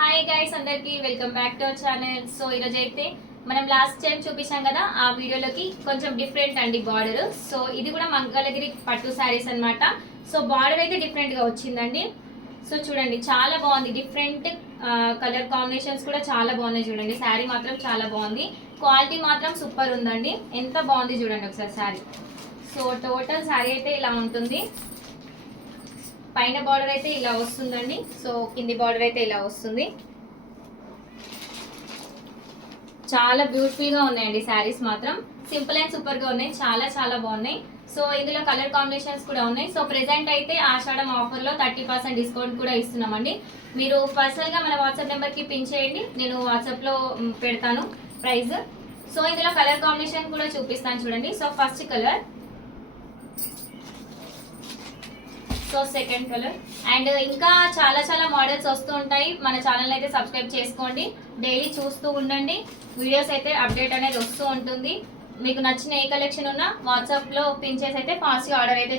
Hi guys, అందరికి welcome back to our channel. So ఈరోజు అయితే మనం లాస్ట్ టైం చూపించాం కదా, ఆ వీడియోలోకి కొంచెం డిఫరెంట్ అండి బార్డర్. సో ఇది కూడా మంగళగిరి పట్టు శారీస్ అన్నమాట. సో బార్డర్ అయితే డిఫరెంట్గా వచ్చిందండి. సో చూడండి, చాలా బాగుంది. డిఫరెంట్ కలర్ కాంబినేషన్స్ కూడా చాలా బాగున్నాయి. చూడండి, శారీ మాత్రం చాలా బాగుంది. క్వాలిటీ మాత్రం సూపర్ ఉందండి. ఎంత బాగుంది చూడండి ఒకసారి శారీ. సో టోటల్ శారీ అయితే ఇలా ఉంటుంది. పైన బార్డర్ అయితే ఇలా వస్తుందండి. సో కింది బార్డర్ అయితే ఇలా వస్తుంది. చాలా బ్యూటిఫుల్ గా ఉన్నాయండి శారీస్ మాత్రం. సింపుల్ అండ్ సూపర్ గా ఉన్నాయి. చాలా చాలా బాగున్నాయి. సో ఇందులో కలర్ కాంబినేషన్స్ కూడా ఉన్నాయి. సో ప్రెసెంట్ అయితే ఆషాఢం ఆఫర్ లో 30% డిస్కౌంట్ కూడా ఇస్తున్నామండి. మీరు పర్సనల్ గా మన వాట్సాప్ నెంబర్ కి పిన్ చేయండి, నేను వాట్సాప్ లో పెడతాను ప్రైస్. సో ఇందులో కలర్ కాంబినేషన్ కూడా చూపిస్తాను చూడండి. So first colour, so second colour, and ఇంకా చాలా చాలా మోడల్స్ వస్తూ ఉంటాయి. మన ఛానల్ అయితే సబ్స్క్రైబ్ చేసుకోండి, డైలీ చూస్తూ ఉండండి. వీడియోస్ అయితే అప్డేట్ అనేది వస్తూ ఉంటుంది. మీకు నచ్చిన ఏ కలెక్షన్ ఉన్నా వాట్సాప్లో పిన్ చేసి అయితే ఫాస్ట్గా ఆర్డర్ అయితే